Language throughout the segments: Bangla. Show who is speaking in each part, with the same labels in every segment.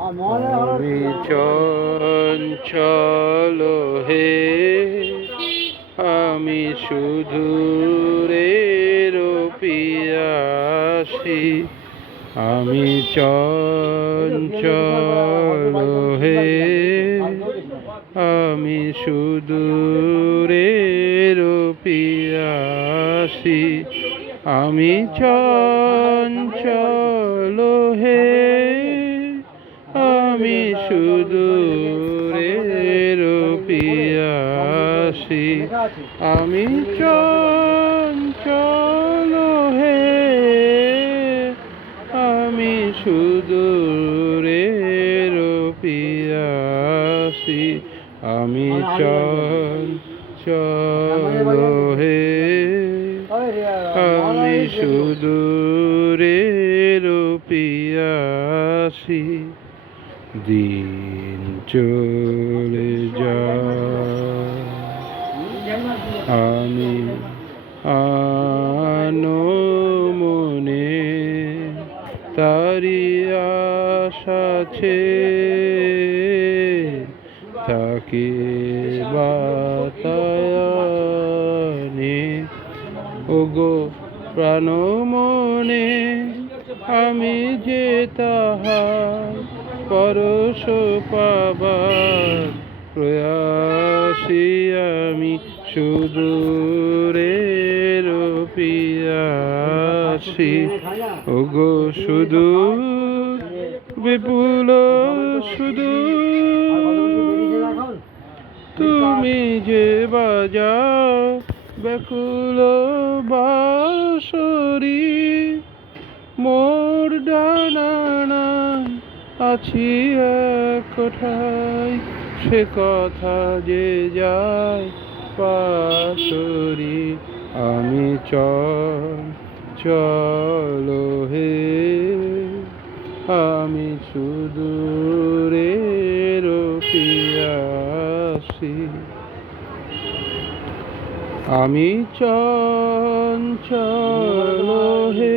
Speaker 1: আমি চঞ্চল হে। আমি শুধু রে পিয়াসি। আমি চঞ্চল হে। আমি শুধু রে পিয়াসি। আমি চঞ্চল আমি শুধু রে পিয়াসি আমি চঞ্চল হে, আমি শুধু রে পিয়াসি আমি চঞ্চল হে, আমি শুধু রে পিয়াসি দিন চলে যায়। আমি আনো মনে তারি আশাছে থাকি বাতায়নে। ওগো প্রাণ মনে আমি যে তাহার পরশ পাবার প্রয়াসী আমি সুদূরের পিয়াসি। ওগো শুধু বিপুল শুধু তুমি যে বাজাও ব্যাকুল বাসরি মোর ডানা আছি এক কোঠায় সে কথা যে যায় পাশরি আমি চল চলো হে আমি শুধু রে পিয়াসি আমি চঞ্চল হে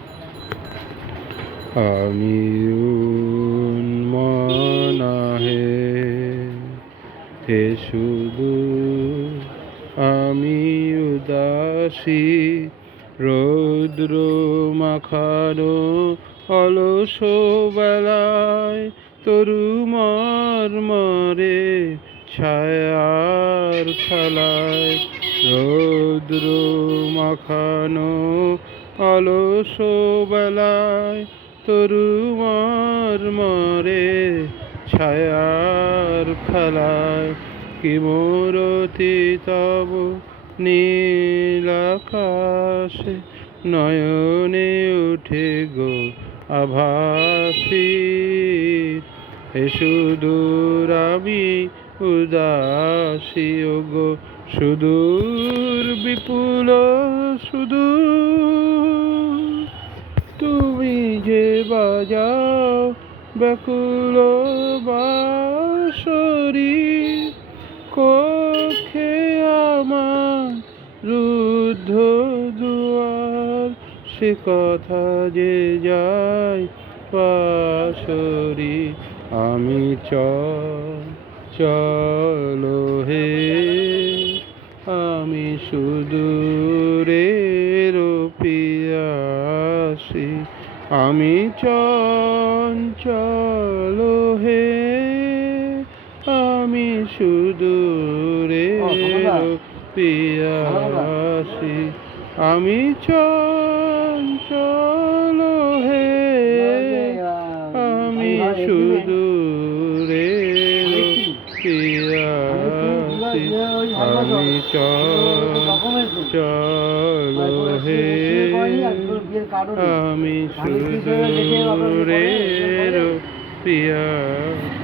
Speaker 1: আমি উন্মনা হে হে শুধু আমি উদাসী, রৌদ্র মাখানো অলস বেলায় তরু মরে ছায়ার খেলায় রৌদ্র মাখানো অলস বেলায় তরু মরে ছায়ার খেলায় কি মোরতি তব নীল আকাশে নয়নে উঠে গো আভাসী। হে সুদূর আমি উদাসী গো সুদূর বিপুল সুদূর। বাজাও, ব্যাকুল বাসরি কক্ষে আমার রুদ্ধ দুয়ার। সে কথা যে যায় পাশরি আমি চল, চলো হে, আমি সুদূরের পিয়াসি। আমি চঞ্চল হে আমি সুদূরে পিয়াসি। আমি চঞ্চল হে আমি সুদূরের পিয়াসি। আমি চঞ্চল হে আমি সুরে পিয়াস